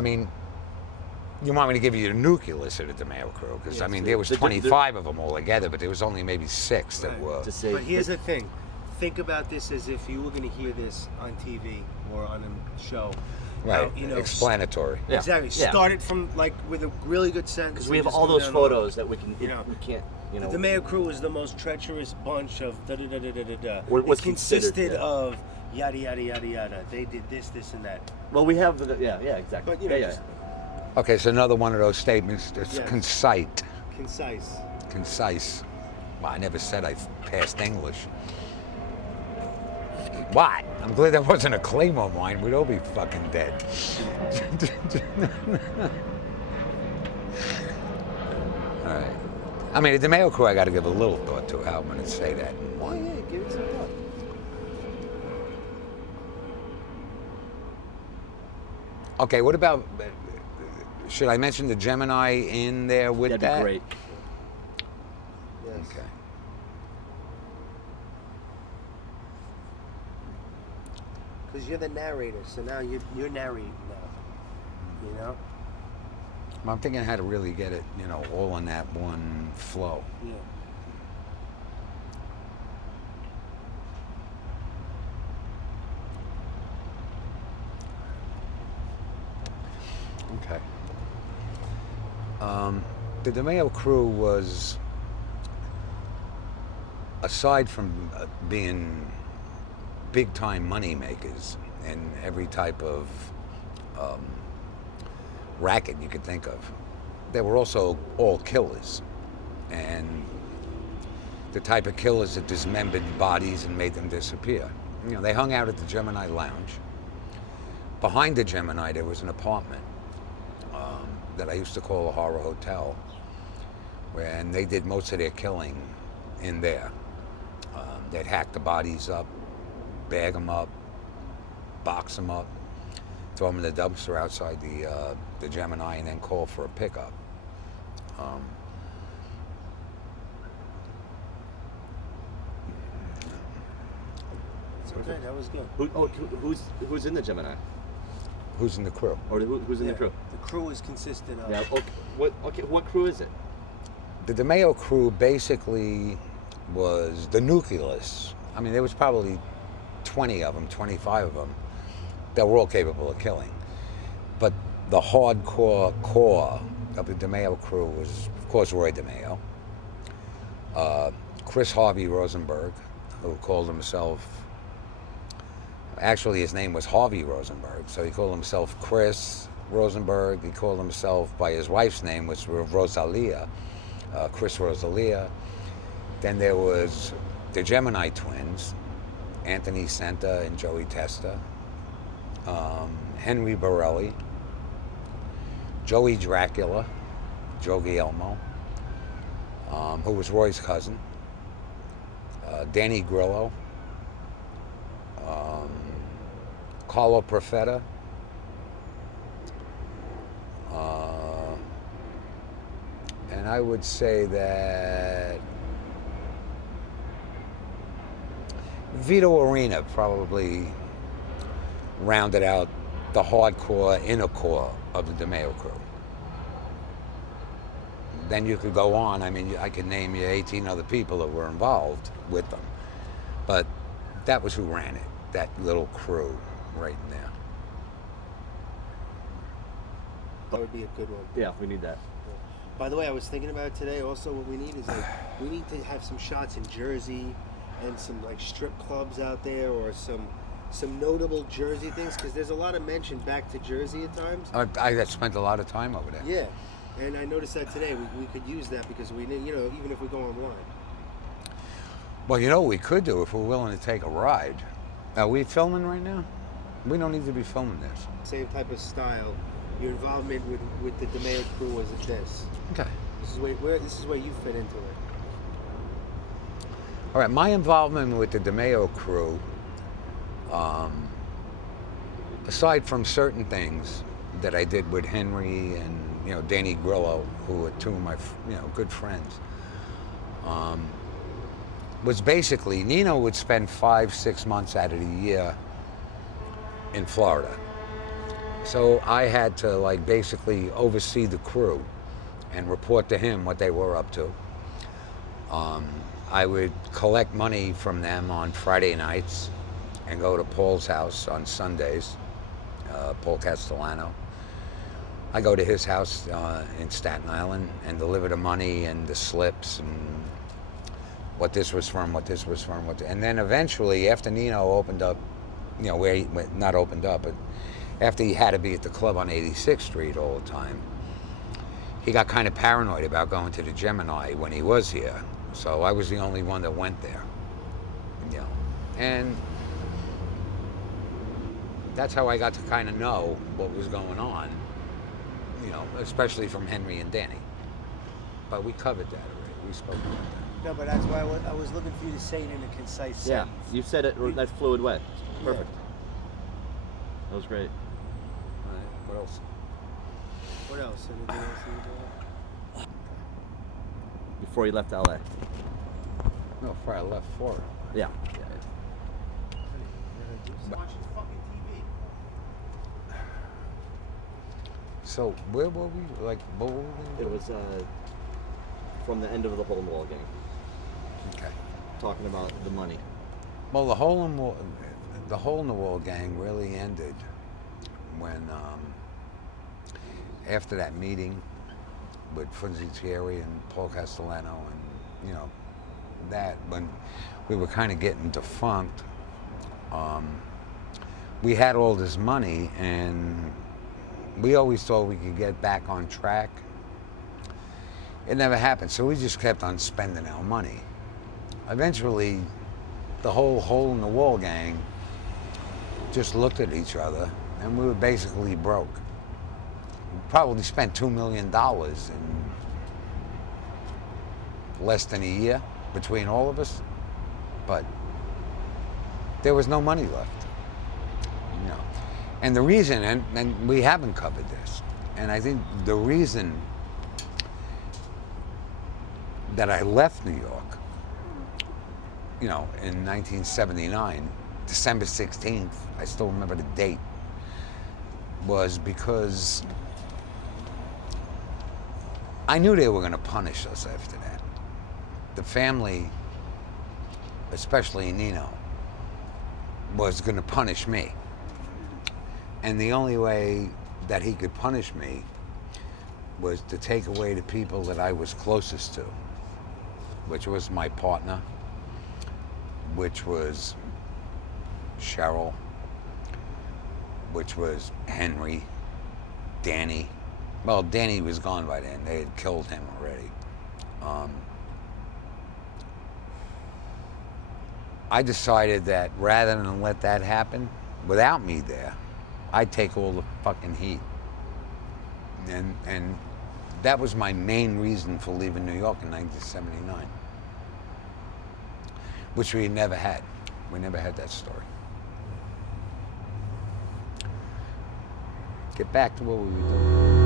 I mean, you want me to give you the nucleus of the DeMeo crew? Because, Yeah, I mean, there was 25 of them all together, but there was only maybe 6 that were... But here's the thing. Think about this as if you were going to hear this on TV or on a show. Right, You know, explanatory. Yeah. Exactly. Yeah. Start it from, like, with a really good sentence. Because we have all those photos that we can, we can't, The DeMeo crew is the most treacherous bunch of da-da-da-da-da-da. What's it consisted considered, of yada, yada, yada, yada. They did this, this, and that. Well, we have the, exactly. But, you know, Okay, so another one of those statements that's concise. Concise. Concise. Well, I never said I passed English. What? I'm glad that wasn't a claim of mine. We'd all be fucking dead. All right. I mean, the DeMeo crew, I got to give a little thought to how I'm going to say that. Oh, yeah, give it some thought. Okay, what about... Should I mention the Gemini in there with that? That'd be great. Yes. Okay. Because you're the narrator, so now you're narrating now. You know? I'm thinking how to really get it, all in that one flow. Yeah. Okay. The DeMeo crew was, aside from being big-time money makers in every type of racket you could think of, they were also all killers. And the type of killers that dismembered bodies and made them disappear. They hung out at the Gemini Lounge. Behind the Gemini, there was an apartment that I used to call a horror hotel, and they did most of their killing in there. They'd hack the bodies up, bag them up, box them up, throw them in the dumpster outside the Gemini, and then call for a pickup. It's okay, that was good. Who's in the Gemini? Who's in the crew? Or who's in the crew? The crew is consistent of... Yeah. Okay. What crew is it? The DeMeo crew basically was the nucleus. I mean, there was probably 20 of them, 25 of them that were all capable of killing. But the hardcore core of the DeMeo crew was, of course, Roy DeMeo, Chris Harvey Rosenberg, who called himself, actually his name was Harvey Rosenberg, so he called himself Chris Rosenberg. He called himself by his wife's name, which was Rosalia, Chris Rosalia. Then there was the Gemini twins, Anthony Senta and Joey Testa, Henry Borelli, Joey Dracula, Joe Guillermo, who was Roy's cousin, Danny Grillo, Carlo Profeta, and I would say that Vito Arena probably rounded out the hardcore inner core of the DeMeo crew. Then you could go on. I mean, I could name you 18 other people that were involved with them. But that was who ran it, that little crew right in there. That would be a good one. Yeah, we need that. By the way, I was thinking about it today. Also, what we need is we need to have some shots in Jersey and some strip clubs out there, or some notable Jersey things, because there's a lot of mention back to Jersey at times. I spent a lot of time over there. Yeah, and I noticed that today. We could use that because we need, even if we go online. Well, what we could do if we're willing to take a ride. Are we filming right now? We don't need to be filming this. Same type of style. Your involvement with the DeMeo crew was at this. Okay. This is where you fit into it. All right, my involvement with the DeMeo crew, aside from certain things that I did with Henry and Danny Grillo, who were two of my good friends, was basically Nino would spend 5-6 months out of the year in Florida. So I had to like basically oversee the crew and report to him what they were up to. I would collect money from them on Friday nights and go to Paul's house on Sundays, Paul Castellano. I go to his house in Staten Island and deliver the money and the slips and what this was from, what this was from, and then eventually, after Nino opened up, you know, where he not opened up, but after he had to be at the club on 86th Street all the time, he got kind of paranoid about going to the Gemini when he was here. So I was the only one that went there, you know, and that's how I got to kind of know what was going on, you know, especially from Henry and Danny. But we covered that already. We spoke about that. No, but that's why I was looking for you to say it in a concise Yeah, sentence. you said it that fluid way. Perfect. That was great. All right, what else? What else? Anything else you would Before you left LA. No, before I left for it. Yeah. So where were we? Like, what were we It doing? was from the end of the Hole in the Wall game, Okay. talking about the money. Well, the hole in the wall gang really ended when after that meeting with Funzi Thierry and Paul Castellano, and you know that when we were kind of getting defunct, we had all this money and we always thought we could get back on track. It never happened, so we just kept on spending our money. Eventually, the whole hole in the wall gang just looked at each other and we were basically broke. We probably spent $2 million in less than a year between all of us, but there was no money left. You know. And the reason, and we haven't covered this, and I think the reason that I left New York, you know, in 1979, December 16th, I still remember the date, was because I knew they were going to punish us after that. The family, especially Nino, was going to punish me. And the only way that he could punish me was to take away the people that I was closest to, which was my partner, which was Cheryl, which was Henry, Danny. Well, Danny was gone by then. They had killed him already. I decided that rather than let that happen without me there, I'd take all the fucking heat. And that was my main reason for leaving New York in 1979, which we never had. We never had that story. Get back to what we were doing.